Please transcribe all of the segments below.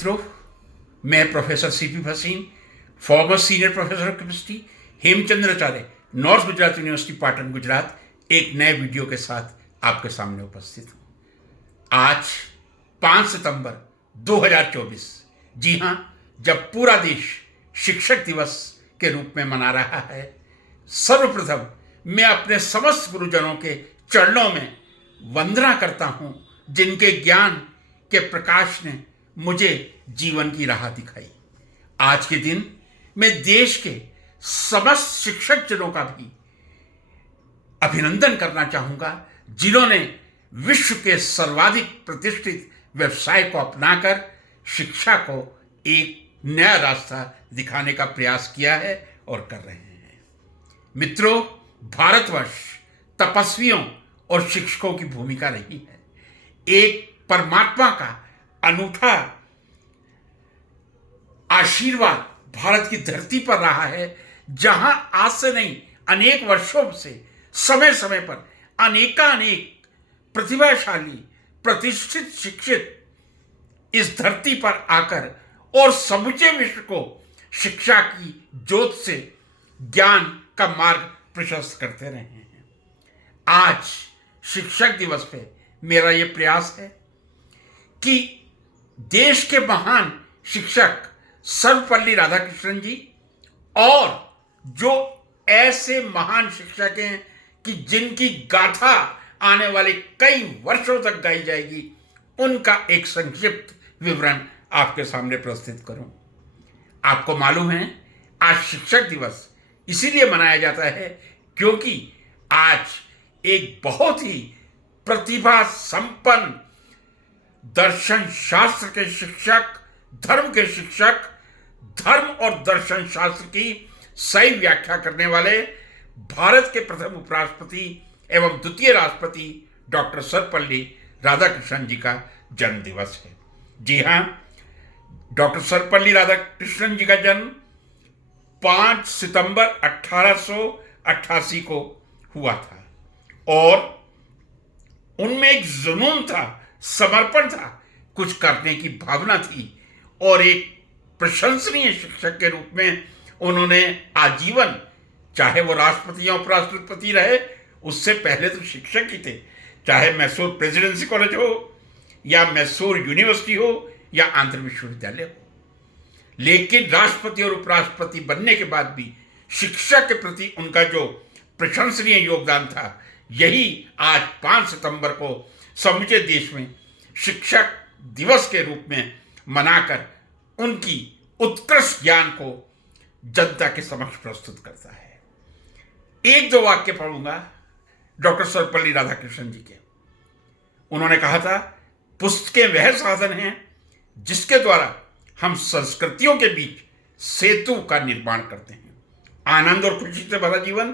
मित्रों, मैं professor CP Bhasin, farmer senior professor of chemistry, Hemchandracharya, north Gujarat university Patan Gujarat, एक नए वीडियो के साथ आपके सामने उपस्थित हूं। आज 5 सितंबर 2024, जी हां, जब पूरा देश शिक्षक दिवस के रूप में मना रहा है, सर्वप्रथम मैं अपने समस्त गुरुजनों के चरणों में वंदना करता हूं, जिनके ज्ञान के प्रकाश ने मुझे जीवन की राह दिखाई। आज के दिन मैं देश के समस्त शिक्षक जनों का भी अभिनंदन करना चाहूंगा, जिन्होंने विश्व के सर्वाधिक प्रतिष्ठित व्यवसाय को अपनाकर शिक्षा को एक नया रास्ता दिखाने का प्रयास किया है और कर रहे हैं। मित्रों, भारतवर्ष तपस्वियों और शिक्षकों की भूमिका रही है। एक परमात्मा का अनूठा आशीर्वाद भारत की धरती पर रहा है, जहां आज से नहीं अनेक वर्षों से समय समय पर अनेकानेक प्रतिभाशाली प्रतिष्ठित शिक्षित इस धरती पर आकर और समूचे विश्व को शिक्षा की ज्योत से ज्ञान का मार्ग प्रशस्त करते रहे हैं। आज शिक्षक दिवस पे मेरा यह प्रयास है कि देश के महान शिक्षक सर्वपल्ली राधाकृष्णन जी और जो ऐसे महान शिक्षक हैं कि जिनकी गाथा आने वाले कई वर्षों तक गाई जाएगी, उनका एक संक्षिप्त विवरण आपके सामने प्रस्तुत करूं। आपको मालूम है, आज शिक्षक दिवस इसीलिए मनाया जाता है क्योंकि आज एक बहुत ही प्रतिभा संपन्न दर्शन शास्त्र के शिक्षक, धर्म के शिक्षक, धर्म और दर्शन शास्त्र की सही व्याख्या करने वाले भारत के प्रथम उपराष्ट्रपति एवं द्वितीय राष्ट्रपति डॉक्टर सर्वपल्ली राधाकृष्णन जी का जन्म दिवस है। जी हां, डॉक्टर सर्वपल्ली राधाकृष्णन जी का जन्म 5 सितंबर 1888 को हुआ था और उनमें एक जुनून था, समर्पण था, कुछ करने की भावना थी और एक प्रशंसनीय शिक्षक के रूप में उन्होंने आजीवन, चाहे वो राष्ट्रपति या उपराष्ट्रपति रहे, उससे पहले तो शिक्षक ही थे, चाहे मैसूर प्रेसिडेंसी कॉलेज हो या मैसूर यूनिवर्सिटी हो या आंध्र विश्वविद्यालय हो। लेकिन राष्ट्रपति और उपराष्ट्रपति बनने के बाद भी शिक्षा के प्रति उनका जो प्रशंसनीय योगदान था, यही आज 5 सितंबर को समूचे देश में शिक्षक दिवस के रूप में मनाकर उनकी उत्कृष्ट ज्ञान को जनता के समक्ष प्रस्तुत करता है। एक दो वाक्य पढ़ूंगा डॉक्टर सर्वपल्ली राधाकृष्णन जी के। उन्होंने कहा था, पुस्तकें वह साधन हैं जिसके द्वारा हम संस्कृतियों के बीच सेतु का निर्माण करते हैं। आनंद और खुशी से भरा जीवन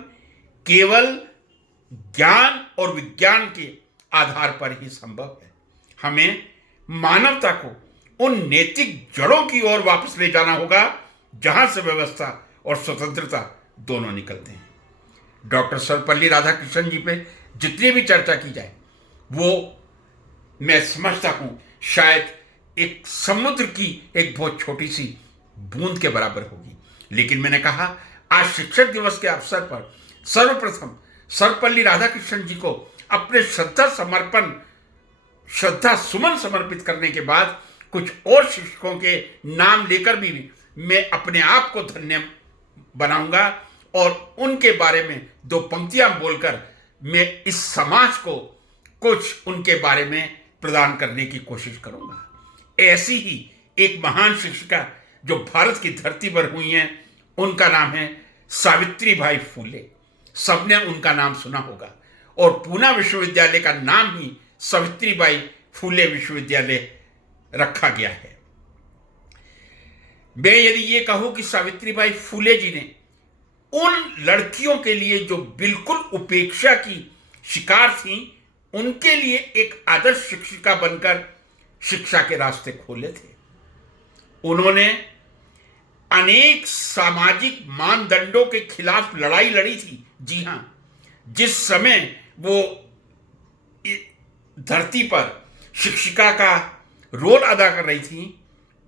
केवल ज्ञान और विज्ञान के आधार पर ही संभव है। हमें मानवता को उन नैतिक जड़ों की ओर वापस ले जाना होगा जहां से व्यवस्था और स्वतंत्रता दोनों निकलते हैं। डॉक्टर सर्वपल्ली राधाकृष्णन जी पे जितनी भी चर्चा की जाए, वो मैं समझता हूं शायद एक समुद्र की एक बहुत छोटी सी बूंद के बराबर होगी। लेकिन मैंने कहा, आज शिक्षक दिवस के अवसर पर सर्वप्रथम सर्वपल्ली राधाकृष्णन जी को अपने श्रद्धा सुमन समर्पित करने के बाद कुछ और शिक्षकों के नाम लेकर भी मैं अपने आप को धन्य बनाऊंगा और उनके बारे में 2 पंक्तियां बोलकर मैं इस समाज को कुछ उनके बारे में प्रदान करने की कोशिश करूंगा। ऐसी ही एक महान शिक्षिका जो भारत की धरती पर हुई हैं, उनका नाम है सावित्रीबाई फूले। सबने उनका नाम सुना होगा और पूना विश्वविद्यालय का नाम ही सावित्रीबाई फूले विश्वविद्यालय रखा गया है। मैं यदि ये कहूं कि सावित्रीबाई फूले जी ने उन लड़कियों के लिए जो बिल्कुल उपेक्षा की शिकार थीं, उनके लिए एक आदर्श शिक्षिका बनकर शिक्षा के रास्ते खोले थे। उन्होंने अनेक सामाजिक मानदंडों के खिलाफ लड़ाई लड़ी थी। जी हां, जिस समय वो धरती पर शिक्षिका का रोल अदा कर रही थी,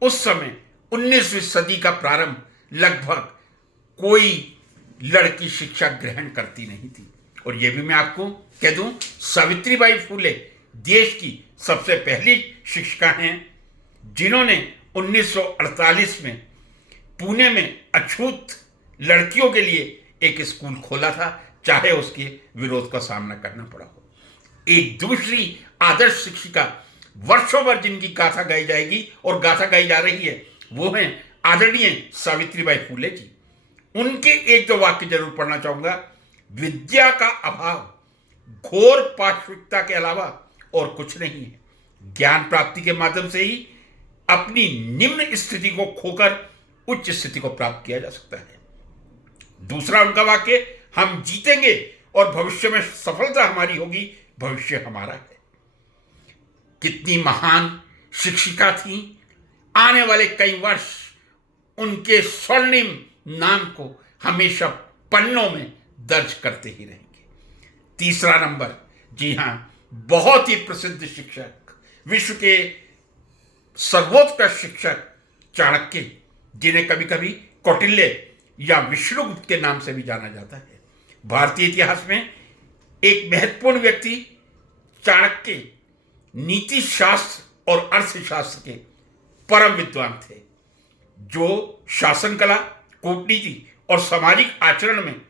उस समय 19वीं सदी का प्रारंभ, लगभग कोई लड़की शिक्षा ग्रहण करती नहीं थी। और यह भी मैं आपको कह दूं, सावित्रीबाई फूले देश की सबसे पहली शिक्षिका हैं, जिन्होंने 1948 में पुणे में अछूत लड़कियों के लिए एक स्कूल खोला था, चाहे उसके विरोध का सामना करना पड़ा हो। एक दूसरी आदर्श शिक्षिका, वर्षों भर जिनकी गाथा गाई जाएगी और गाथा गाई जा रही है, वो हैं आदरणीय सावित्रीबाई फूले जी। उनके एक दो वाक्य जरूर पढ़ना चाहूंगा। विद्या का अभाव घोर पाशविकता के अलावा और कुछ नहीं है। ज्ञान प्राप्ति के माध्यम से ही अपनी निम्न स्थिति को खोकर उच्च स्थिति को प्राप्त किया जा सकता है। दूसरा उनका वाक्य, हम जीतेंगे और भविष्य में सफलता हमारी होगी, भविष्य हमारा है। कितनी महान शिक्षिका थी। आने वाले कई वर्ष उनके स्वर्णिम नाम को हमेशा पन्नों में दर्ज करते ही रहेंगे। तीसरा नंबर, जी हां, बहुत ही प्रसिद्ध शिक्षक, विश्व के सर्वोत्कृष्ट शिक्षक चाणक्य, जिन्हें कभी कभी कौटिल्य या विष्णुगुप्त के नाम से भी जाना जाता है। भारतीय इतिहास में एक महत्वपूर्ण व्यक्ति चाणक्य नीति शास्त्र और अर्थशास्त्र के परम विद्वान थे, जो शासन कला, कूटनीति और सामाजिक आचरण में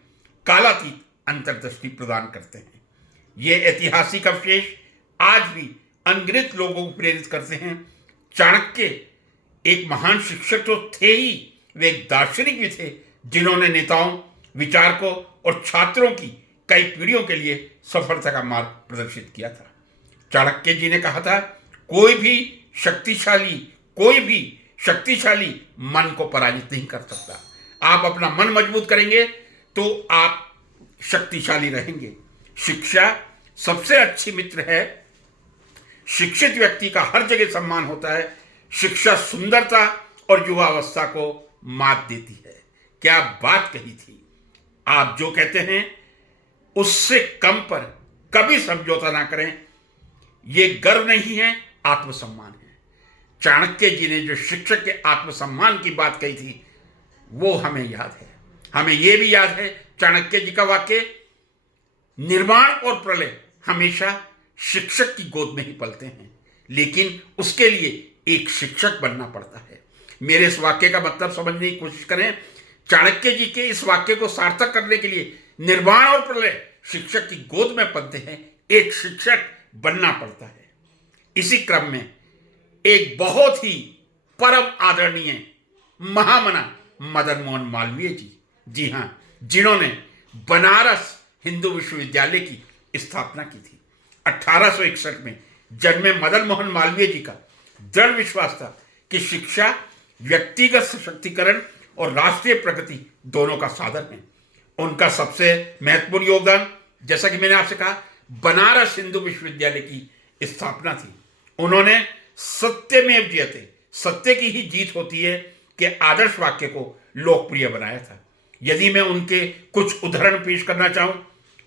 कालातीत अंतर्दृष्टि प्रदान करते हैं। ये ऐतिहासिक अवशेष आज भी अनगिनत लोगों को प्रेरित करते हैं। चाणक्य एक महान शिक्षक तो थे ही, वे एक दार्शनिक भी थे, जिन्होंने नेताओं, विचारकों और छात्रों की कई पीढ़ियों के लिए सफलता का मार्ग प्रदर्शित किया था। चाणक्य जी ने कहा था, कोई भी शक्तिशाली मन को पराजित नहीं कर सकता। आप अपना मन मजबूत करेंगे तो आप शक्तिशाली रहेंगे। शिक्षा सबसे अच्छी मित्र है। शिक्षित व्यक्ति का हर जगह सम्मान होता है। शिक्षा सुंदरता और युवावस्था को मात देती है। क्या बात कही थी। आप जो कहते हैं उससे कम पर कभी समझौता ना करें। यह गर्व नहीं है, आत्मसम्मान है। चाणक्य जी ने जो शिक्षक के आत्मसम्मान की बात कही थी, वो हमें याद है। हमें यह भी याद है चाणक्य जी का वाक्य, निर्माण और प्रलय हमेशा शिक्षक की गोद में ही पलते हैं, लेकिन उसके लिए एक शिक्षक बनना पड़ता है। मेरे इस वाक्य का मतलब समझने की कोशिश करें। चाणक्य जी के इस वाक्य को सार्थक करने के लिए निर्माण और प्रलय शिक्षक की गोद में पलते हैं, एक शिक्षक बनना पड़ता है। इसी क्रम में एक बहुत ही परम आदरणीय महामना मदन मोहन मालवीय जी, जी हां, जिन्होंने बनारस हिंदू विश्वविद्यालय की स्थापना की थी। 1861 में जन्मे मदन मोहन मालवीय जी का दृढ़ विश्वास था कि शिक्षा व्यक्तिगत सशक्तिकरण और राष्ट्रीय प्रगति दोनों का साधन है। उनका सबसे महत्वपूर्ण योगदान, जैसा कि मैंने आपसे कहा, बनारस हिंदू विश्वविद्यालय की स्थापना थी। उन्होंने सत्यमेव जयते, सत्य की ही जीत होती है, के आदर्श वाक्य को लोकप्रिय बनाया था। यदि मैं उनके कुछ उदाहरण पेश करना चाहूं,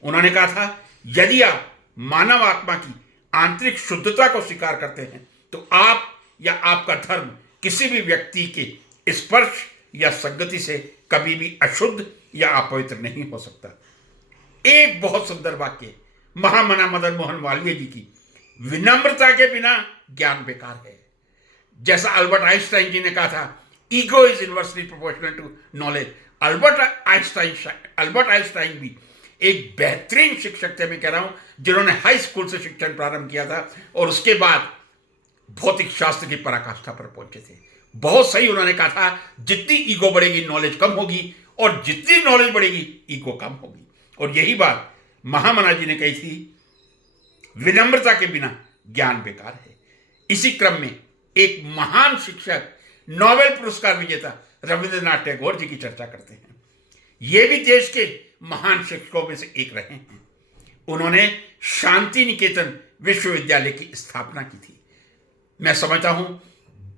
उन्होंने कहा था, यदि आप मानव आत्मा की आंतरिक शुद्धता को स्वीकार करते हैं तो आप या आपका धर्म किसी भी व्यक्ति के स्पर्श या संगति से कभी भी अशुद्ध या अपवित्र नहीं हो सकता। एक बहुत सुंदर वाक्य महामना मदन मोहन मालवीय जी की, विनम्रता के बिना ज्ञान बेकार है। जैसा अल्बर्ट आइंस्टाइन जी ने कहा था, ego is inversely proportional to knowledge. Albert Einstein भी एक बेहतरीन शिक्षक थे, मैं कह रहा हूं, जिन्होंने हाई स्कूल से शिक्षण प्रारंभ किया था और उसके बाद भौतिक शास्त्र की पराकाष्ठा पर पहुंचे थे। बहुत सही उन्होंने कहा था, जितनी ईगो बढ़ेगी नॉलेज कम होगी, और जितनी नॉलेज बढ़ेगी ईगो कम होगी। और यही बात महामना जी ने कही थी, विनम्रता के बिना ज्ञान बेकार है। इसी क्रम में एक महान शिक्षक, नोबेल पुरस्कार विजेता रविंद्रनाथ टैगोर जी की चर्चा करते हैं। ये भी देश के महान शिक्षकों में से एक रहे हैं। उन्होंने शांति निकेतन विश्वविद्यालय की स्थापना की थी। मैं समझता हूं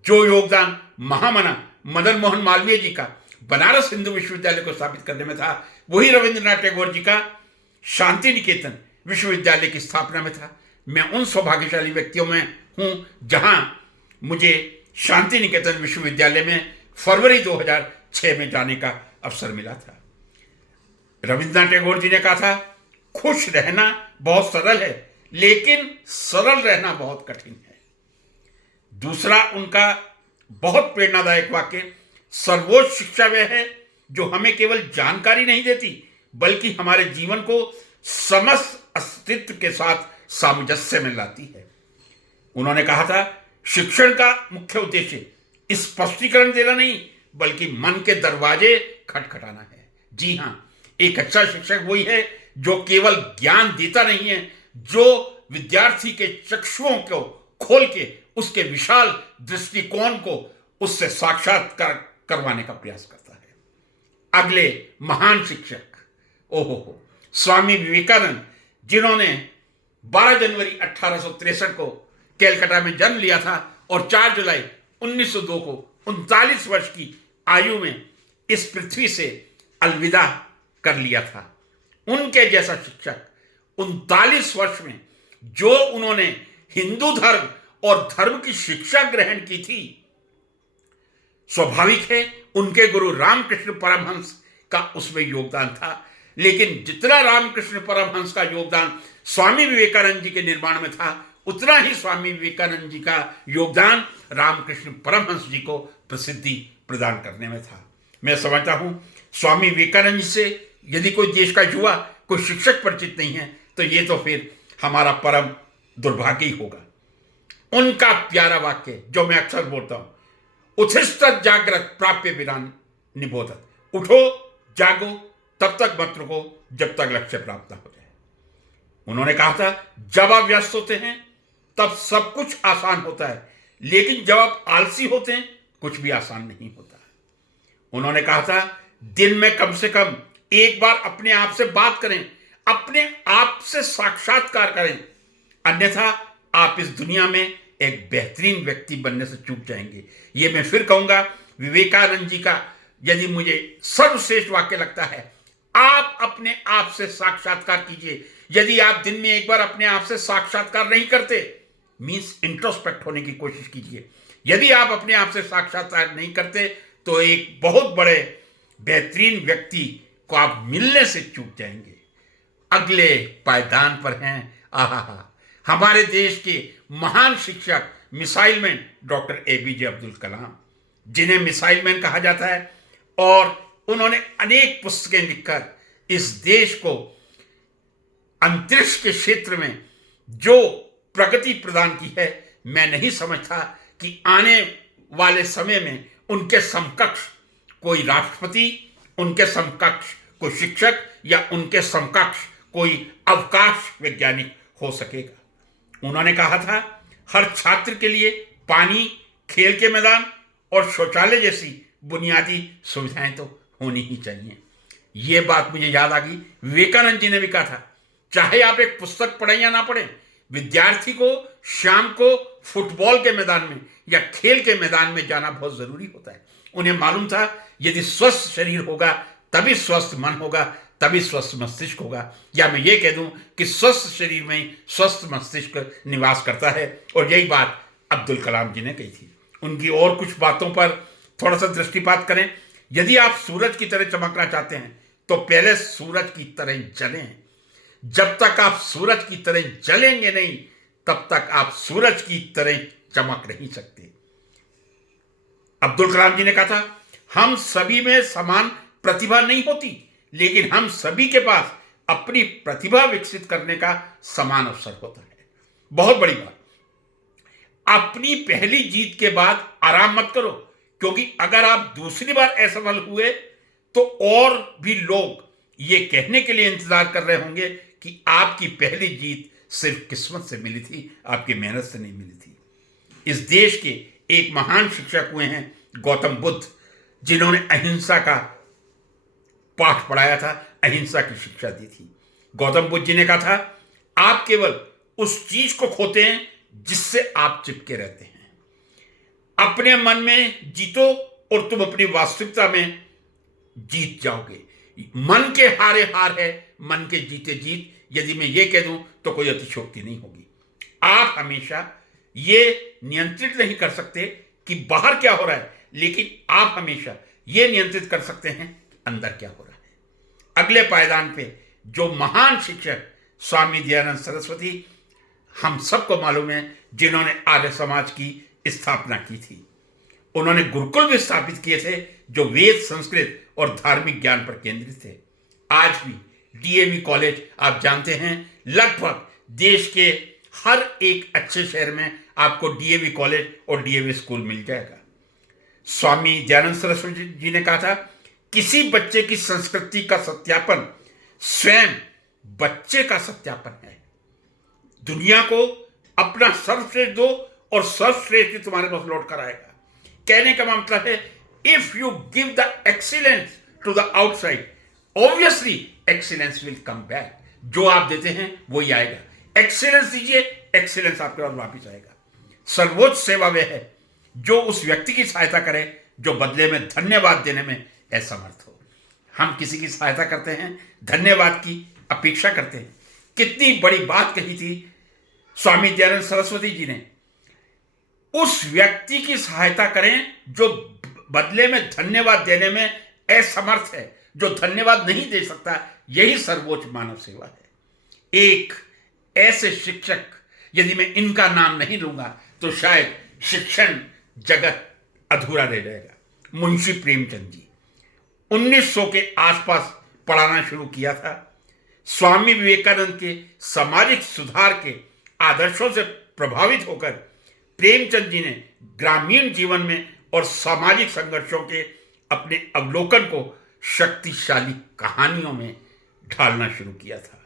जो योगदान महामना मदन मोहन मालवीय जी का बनारस हिंदू विश्वविद्यालय को स्थापित करने में था, वही रविंद्रनाथ टैगोर जी का शांति निकेतन विश्वविद्यालय की स्थापना में था। मैं उन सौभाग्यशाली व्यक्तियों में हूं जहां मुझे शांति निकेतन विश्वविद्यालय में फरवरी 2006 में जाने का अवसर मिला था। रविन्द्रनाथ टैगोर जी ने कहा था, खुश रहना बहुत सरल है, लेकिन सरल रहना बहुत कठिन है। दूसरा उनका बहुत प्रेरणादायक वाक्य, सर्वोच्च शिक्षा वह है जो हमें केवल जानकारी नहीं देती, बल्कि हमारे जीवन को समस्त अस्तित्व के साथ सामंजस्य में लाती है। उन्होंने कहा था, शिक्षण का मुख्य उद्देश्य स्पष्टीकरण देना नहीं, बल्कि मन के दरवाजे खटखटाना है। जी हां, एक अच्छा शिक्षक वही है जो केवल ज्ञान देता नहीं है, जो विद्यार्थी के चक्षुओं को खोल के उसके विशाल दृष्टिकोण को उससे साक्षात्कार करवाने का प्रयास करता है। अगले महान शिक्षक ओहो स्वामी विवेकानंद, जिन्होंने 12 जनवरी 1863 को कैलकाटा में जन्म लिया था और 4 जुलाई 1902 को 39 वर्ष की आयु में इस पृथ्वी से अलविदा कर लिया था। उनके जैसा शिक्षक 39 वर्ष में जो उन्होंने हिंदू धर्म और धर्म की शिक्षा ग्रहण की थी, स्वाभाविक है उनके गुरु रामकृष्ण परमहंस का उसमें योगदान था। लेकिन जितना रामकृष्ण परमहंस का योगदान स्वामी विवेकानंद जी के निर्माण में था, उतना ही स्वामी विवेकानंद जी का योगदान रामकृष्ण परमहंस जी को प्रसिद्धि प्रदान करने में था। मैं समझता हूं स्वामी विवेकानंद जी से यदि कोई देश का युवा, कोई शिक्षक परिचित नहीं है, तो ये तो फिर हमारा परम दुर्भाग्य ही होगा। उनका प्यारा वाक्य जो मैं अक्सर बोलता हूं, उत्तिष्ठ जागृत प्राप्य विरान निबोधत, उठो जागो तब तक मत रुको जब तक लक्ष्य प्राप्त ना हो जाए। उन्होंने कहा था, जब आप व्यस्त होते हैं तब सब कुछ आसान होता है, लेकिन जब आप आलसी होते हैं कुछ भी आसान नहीं होता। उन्होंने कहा था, दिन में कम से कम एक बार अपने आप से बात करें, अपने आप से साक्षात्कार करें, अन्यथा आप इस दुनिया में एक बेहतरीन व्यक्ति बनने से चूक जाएंगे। ये मैं फिर कहूंगा, विवेकानंद जी का यदि मुझे सर्वश्रेष्ठ वाक्य लगता है, आप अपने आप से साक्षात्कार कीजिए। यदि आप दिन में एक बार अपने आप से साक्षात्कार नहीं करते, मीन्स इंट्रोस्पेक्ट होने की कोशिश कीजिए। यदि आप अपने आप से साक्षात्कार नहीं करते तो एक बहुत बड़े बेहतरीन व्यक्ति को आप मिलने से चूक जाएंगे। अगले पायदान पर हैं आहा हमारे देश के महान शिक्षक, missile man doctor APJ Abdul Kalam, जिन्हें मिसाइल मैन कहा जाता है, और उन्होंने अनेक पुस्तकें लिखकर इस देश को अंतरिक्ष के क्षेत्र में जो प्रगति प्रदान की है, मैं नहीं समझता कि आने वाले समय में उनके समकक्ष कोई राष्ट्रपति, उनके समकक्ष कोई शिक्षक या उनके समकक्ष कोई अवकाश वैज्ञानिक हो सकेगा। उन्होंने कहा था, हर छात्र के लिए पानी, खेल के मैदान और शौचालय जैसी बुनियादी सुविधाएं तो होनी ही चाहिए। ये बात मुझे याद आ गई, विवेकानंद जी ने भी कहा था, चाहे आप एक पुस्तक पढ़ें या ना पढ़ें, विद्यार्थी को शाम को फुटबॉल के मैदान में या खेल के मैदान में जाना बहुत जरूरी होता है। उन्हें मालूम था, यदि स्वस्थ शरीर होगा तभी स्वस्थ मन होगा, तभी स्वस्थ मस्तिष्क होगा। या मैं ये कह दूं कि स्वस्थ शरीर में स्वस्थ मस्तिष्क निवास करता है, और यही बात अब्दुल कलाम जी ने कही थी। उनकी और कुछ बातों पर थोड़ा सा दृष्टिपात करें। यदि आप सूरज की तरह चमकना चाहते हैं तो पहले सूरज की तरह जलें। जब तक आप सूरज की तरह जलेंगे नहीं, तब तक आप सूरज की तरह चमक नहीं सकते। अब्दुल कलाम जी ने कहा था, हम सभी में समान प्रतिभा नहीं होती, लेकिन हम सभी के पास अपनी प्रतिभा विकसित करने का समान अवसर होता है। बहुत बड़ी बात, अपनी पहली जीत के बाद आराम मत करो, क्योंकि अगर आप दूसरी बार असफल हुए तो और भी लोग ये कहने के लिए इंतजार कर रहे होंगे कि आपकी पहली जीत सिर्फ किस्मत से मिली थी, आपकी मेहनत से नहीं मिली थी। इस देश के एक महान शिक्षक हुए हैं गौतम बुद्ध, जिन्होंने अहिंसा का पाठ पढ़ाया था, अहिंसा की शिक्षा दी थी। गौतम बुद्ध जी ने कहा था, आप केवल उस चीज को खोते हैं जिससे आप चिपके रहते हैं। अपने मन में जीतो और तुम अपनी वास्तविकता में जीत जाओगे। मन के हारे हार है, मन के जीते जीत। यदि मैं ये कह दूं तो कोई अतिशयोक्ति नहीं होगी। आप हमेशा ये नियंत्रित नहीं कर सकते कि बाहर क्या हो रहा है, लेकिन आप हमेशा यह नियंत्रित कर सकते हैं कि अंदर क्या हो रहा है। अगले पायदान पे जो महान शिक्षक स्वामी दयानंद सरस्वती, हम सबको मालूम है, जिन्होंने आर्य समाज की स्थापना की थी। उन्होंने गुरुकुल भी स्थापित किए थे जो वेद, संस्कृत और धार्मिक ज्ञान पर केंद्रित थे। आज भी डीएवी कॉलेज आप जानते हैं, लगभग देश के हर एक अच्छे शहर में आपको डीएवी कॉलेज और डीएवी स्कूल मिल जाएगा। स्वामी दयानंद सरस्वती जी ने कहा था, किसी बच्चे की संस्कृति का सत्यापन स्वयं बच्चे का सत्यापन है। दुनिया को अपना सर्वश्रेष्ठ दो और सर्वश्रेष्ठ तुम्हारे पास लौट कर आएगा। कहने का मतलब है, if you give the excellence to the outside, obviously excellence will come back. जो आप देते हैं वही आएगा। एक्सीलेंस दीजिए, एक्सीलेंस आपके पास वापिस आएगा। सर्वोच्च सेवा वह है जो उस व्यक्ति की सहायता करे जो बदले में धन्यवाद देने में असमर्थ हो। हम किसी की सहायता करते हैं, धन्यवाद की अपेक्षा करते हैं। कितनी बड़ी बात कही थी स्वामी दयानंद सरस्वती जी ने, उस व्यक्ति की सहायता करें जो बदले में धन्यवाद देने में असमर्थ है, जो धन्यवाद नहीं दे सकता। यही सर्वोच्च मानव सेवा है। एक ऐसे शिक्षक, यदि मैं इनका नाम नहीं लूंगा तो शायद शिक्षण जगत अधूरा रह जाएगा। मुंशी प्रेमचंद जी 1900 के आसपास पढ़ाना शुरू किया था। स्वामी विवेकानंद के सामाजिक सुधार के आदर्शों से प्रभावित होकर प्रेमचंद जी ने ग्रामीण जीवन में और सामाजिक संघर्षों के अपने अवलोकन को शक्तिशाली कहानियों में ढालना शुरू किया था।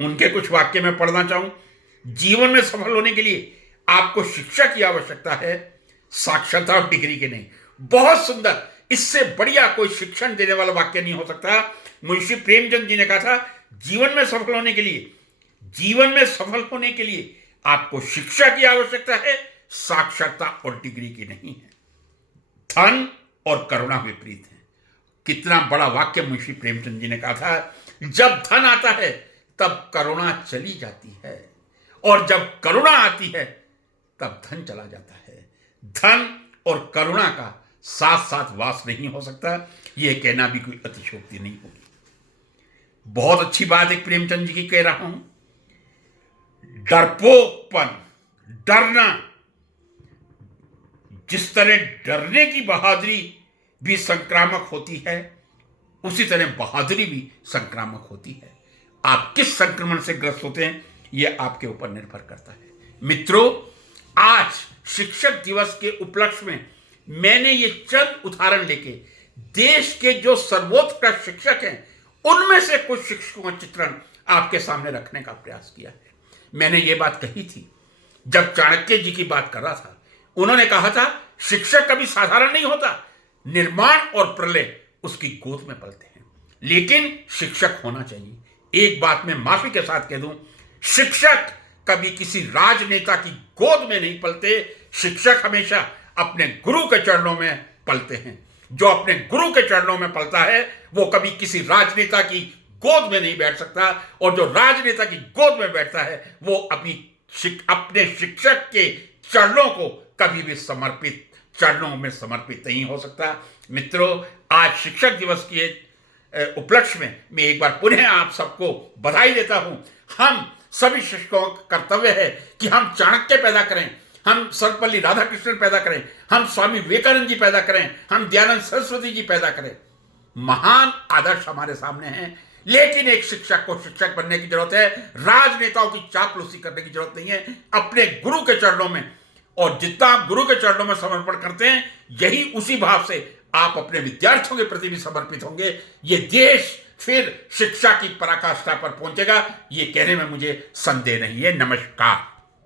उनके कुछ वाक्य मैं पढ़ना चाहूं। जीवन में सफल होने के लिए आपको शिक्षा की आवश्यकता है, साक्षरता और डिग्री की नहीं। बहुत सुंदर, इससे बढ़िया कोई शिक्षण देने वाला वाक्य नहीं हो सकता। मुंशी प्रेमचंद जी ने कहा था, जीवन में सफल होने के लिए आपको शिक्षा की आवश्यकता है, साक्षरता और डिग्री की नहीं है। धन और करुणा विपरीत है। कितना बड़ा वाक्य मुंशी प्रेमचंद जी ने कहा था। जब धन आता है तब करुणा चली जाती है, और जब करुणा आती है तब धन चला जाता है। धन और करुणा का साथ साथ वास नहीं हो सकता। यह कहना भी कोई अतिशयोक्ति नहीं होगी। बहुत अच्छी बात एक प्रेमचंद जी की कह रहा हूं। डरपोकपन, डरना, जिस तरह डरने की बहादुरी भी संक्रामक होती है, उसी तरह बहादुरी भी संक्रामक होती है। आप किस संक्रमण से ग्रस्त होते हैं, यह आपके ऊपर निर्भर करता है। मित्रों, आज शिक्षक दिवस के उपलक्ष्य में मैंने ये चंद उदाहरण लेके देश के जो सर्वोत्कृष्ट शिक्षक हैं, उनमें से कुछ शिक्षकों का चित्रण आपके सामने रखने का प्रयास किया है। मैंने ये बात कही थी जब चाणक्य जी की बात कर रहा था। उन्होंने कहा था, शिक्षक कभी साधारण नहीं होता, निर्माण और प्रलय उसकी गोद में पलते हैं, लेकिन शिक्षक होना चाहिए। एक बात मैं माफी के साथ कह दूं, शिक्षक कभी किसी राजनेता की गोद में नहीं पलते। शिक्षक हमेशा अपने गुरु के चरणों में पलते हैं। जो अपने गुरु के चरणों में पलता है वो कभी किसी राजनेता की गोद में नहीं बैठ सकता, और जो राजनेता की गोद में बैठता है वो अपने शिक्षक के चरणों को कभी भी चरणों में समर्पित नहीं हो सकता। मित्रों, आज शिक्षक दिवस के उपलक्ष्य में मैं एक बार पुनः आप सबको बधाई देता हूं। हम सभी शिक्षकों का कर्तव्य है कि हम चाणक्य पैदा करें, हम सर्वपल्ली राधाकृष्णन पैदा करें, हम स्वामी विवेकानंद जी पैदा करें, हम दयानंद सरस्वती जी पैदा करें। महान आदर्श हमारे सामने हैं, लेकिन एक शिक्षक को शिक्षक बनने की जरूरत है। राजनेताओं की चापलूसी करने की जरूरत नहीं है। अपने गुरु के चरणों में, और जितना आप गुरु के चरणों में समर्पण करते हैं, यही उसी भाव से आप अपने विद्यार्थियों के प्रति भी समर्पित होंगे। ये देश फिर शिक्षा की पराकाष्ठा पर पहुंचेगा, ये कहने में मुझे संदेह नहीं है। नमस्कार।